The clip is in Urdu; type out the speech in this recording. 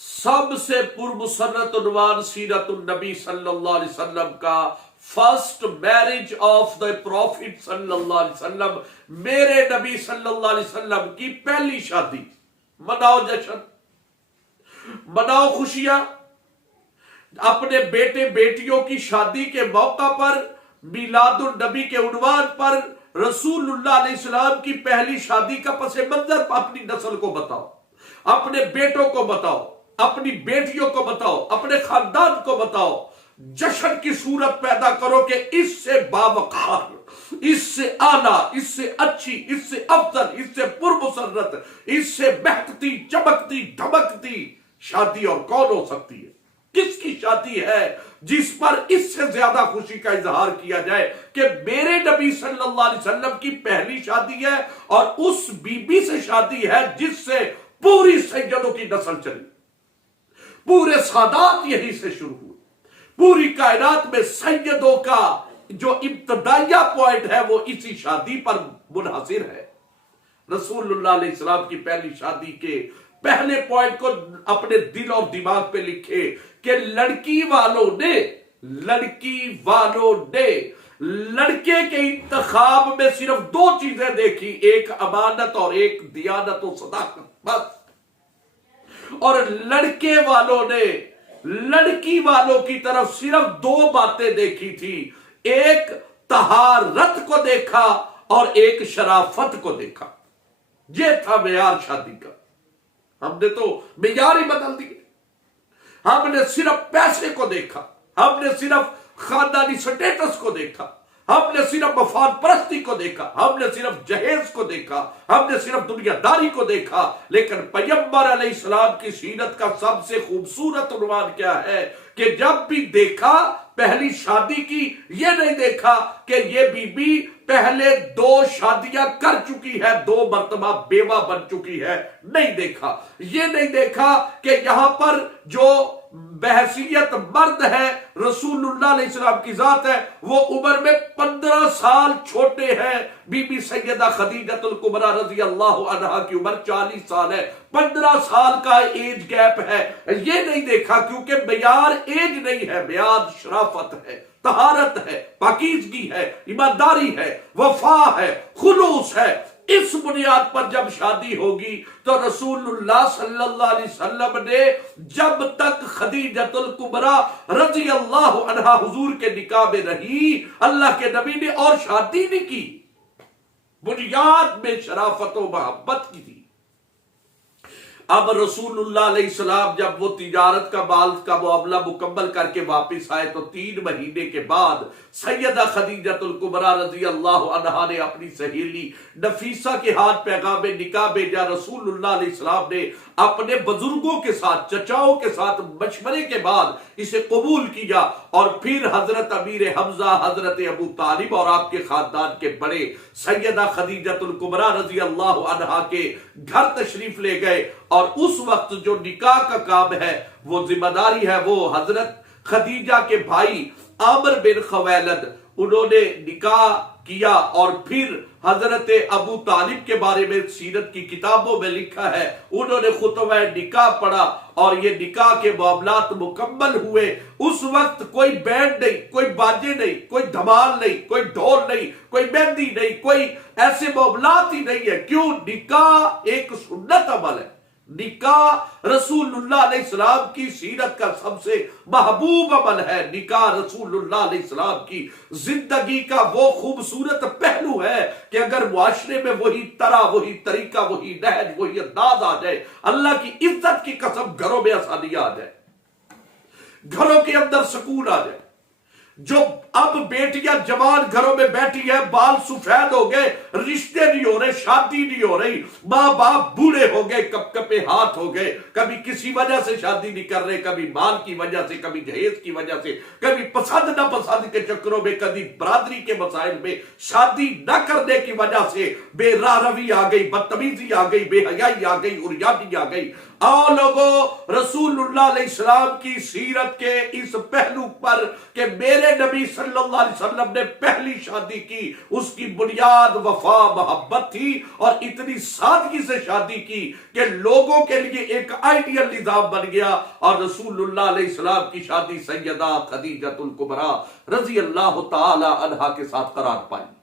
سب سے پرمسرت عنوان سیرت النبی صلی اللہ علیہ وسلم کا first marriage of the prophet صلی اللہ علیہ وسلم، میرے نبی صلی اللہ علیہ وسلم کی پہلی شادی۔ مناؤ جشن، مناؤ خوشیاں۔ اپنے بیٹے بیٹیوں کی شادی کے موقع پر میلاد النبی کے عنوان پر رسول اللہ علیہ السلام کی پہلی شادی کا پس منظر اپنی نسل کو بتاؤ، اپنے بیٹوں کو بتاؤ، اپنی بیٹیوں کو بتاؤ، اپنے خاندان کو بتاؤ۔ جشن کی صورت پیدا کرو کہ اس سے باوقار، اس سے اعلیٰ، اس سے اچھی، اس سے افضل، اس سے پرمسرت، اس سے مہکتی چمکتی دھمکتی شادی اور کون ہو سکتی ہے؟ کس کی شادی ہے جس پر اس سے زیادہ خوشی کا اظہار کیا جائے کہ میرے نبی صلی اللہ علیہ وسلم کی پہلی شادی ہے اور اس بی بی سے شادی ہے جس سے پوری سیدوں کی نسل چلی، پورے سادات یہی سے شروع ہوئے، پوری کائنات میں سیدوں کا جو ابتدائیہ پوائنٹ ہے وہ اسی شادی پر منحصر ہے۔ رسول اللہ علیہ السلام کی پہلی شادی کے پہلے پوائنٹ کو اپنے دل اور دماغ پہ لکھے کہ لڑکی والوں نے لڑکے کے انتخاب میں صرف دو چیزیں دیکھی، ایک امانت اور ایک دیانت و صداقت، بس۔ اور لڑکے والوں نے لڑکی والوں کی طرف صرف دو باتیں دیکھی تھی، ایک طہارت کو دیکھا اور ایک شرافت کو دیکھا۔ یہ تھا معیار شادی کا۔ ہم نے تو معیار ہی بدل دیے، ہم نے صرف پیسے کو دیکھا، ہم نے صرف خاندانی سٹیٹس کو دیکھا، ہم نے صرف مفاد پرستی کو دیکھا، ہم نے صرف جہیز کو دیکھا، ہم نے صرف دنیا داری کو دیکھا۔ لیکن پیغمبر علیہ السلام کی سیرت کا سب سے خوبصورت عنوان کیا ہے کہ جب بھی دیکھا پہلی شادی کی، یہ نہیں دیکھا کہ یہ بی بی پہلے دو شادیاں کر چکی ہے، دو مرتبہ بیوہ بن چکی ہے، نہیں دیکھا۔ یہ نہیں دیکھا کہ یہاں پر جو بحیثیت مرد ہے رسول اللہ علیہ السلام کی ذات ہے، وہ عمر میں 15 سال چھوٹے ہیں۔ بی بی سیدہ خدیجہ الکبریٰ رضی اللہ عنہا کی عمر 40 سال ہے، 15 سال کا ایج گیپ ہے۔ یہ نہیں دیکھا کیونکہ معیار ایج نہیں ہے، معیار شرافت ہے، طہارت ہے، پاکیزگی ہے، ایمانداری ہے، وفا ہے، خلوص ہے۔ اس بنیاد پر جب شادی ہوگی تو رسول اللہ صلی اللہ علیہ وسلم نے جب تک خدیجہ الکبریٰ رضی اللہ عنہا حضور کے نکاح میں رہی، اللہ کے نبی نے اور شادی نہیں کی۔ بنیاد میں شرافت و محبت کی تھی۔ اب رسول اللہ علیہ السلام جب وہ تجارت کا مال کا معاملہ مکمل کر کے واپس آئے تو 3 مہینے کے بعد سیدہ خدیجہ الکبریٰ رضی اللہ عنہا نے اپنی سہیلی نفیسہ کے ہاتھ پیغام نکاح بھیجا۔ رسول اللہ علیہ السلام نے اپنے بزرگوں کے ساتھ، چچاؤں کے ساتھ مشورے کے بعد اسے قبول کیا، اور پھر حضرت امیر حمزہ، حضرت ابو طالب اور آپ کے خاندان کے بڑے سیدہ خدیجہ الکبریٰ رضی اللہ عنہا کے گھر تشریف لے گئے۔ اور اس وقت جو نکاح کا کام ہے، وہ ذمہ داری ہے، وہ حضرت خدیجہ کے بھائی عامر بن خویلد، انہوں نے نکاح کیا۔ اور پھر حضرت ابو طالب کے بارے میں سیرت کی کتابوں میں لکھا ہے، انہوں نے خطبہ نکاح پڑھا اور یہ نکاح کے معاملات مکمل ہوئے۔ اس وقت کوئی بینڈ نہیں، کوئی باجے نہیں، کوئی دھمال نہیں، کوئی ڈھول نہیں، کوئی مہندی نہیں، کوئی ایسے معاملات ہی نہیں ہے۔ کیوں؟ نکاح ایک سنت عمل ہے، نکاح رسول اللہ علیہ السلام کی سیرت کا سب سے محبوب عمل ہے۔ نکاح رسول اللہ علیہ السلام کی زندگی کا وہ خوبصورت پہلو ہے کہ اگر معاشرے میں وہی طرح، وہی طریقہ، وہی نہج، وہی انداز آ جائے، اللہ کی عزت کی قسم گھروں میں آسانی آ جائے، گھروں کے اندر سکون آ جائے۔ جو اب بیٹیاں جوان گھروں میں بیٹھی ہیں، بال سفید ہو گئے، رشتے نہیں ہو رہے، شادی نہیں ہو رہی، ماں باپ بوڑھے ہو گئے، کپ کپے ہاتھ ہو گئے، کبھی کسی وجہ سے شادی نہیں کر رہے، کبھی مال کی وجہ سے، کبھی جہیز کی وجہ سے، کبھی پسند نہ پسند کے چکروں میں، کبھی برادری کے مسائل میں، شادی نہ کرنے کی وجہ سے بے راہ روی آ گئی، بدتمیزی آ گئی، بے حیائی آ گئی، عریانی آ گئی۔ آؤ لوگوں، رسول اللہ علیہ السلام کی سیرت کے اس پہلو پر کہ میرے نبی صلی اللہ علیہ وسلم نے پہلی شادی کی، اس کی بنیاد وفا محبت تھی، اور اتنی سادگی سے شادی کی کہ لوگوں کے لیے ایک آئیڈیل نظام بن گیا، اور رسول اللہ علیہ السلام کی شادی سیدہ خدیجہ الکبریٰ رضی اللہ تعالی عنہا کے ساتھ قرار پائی۔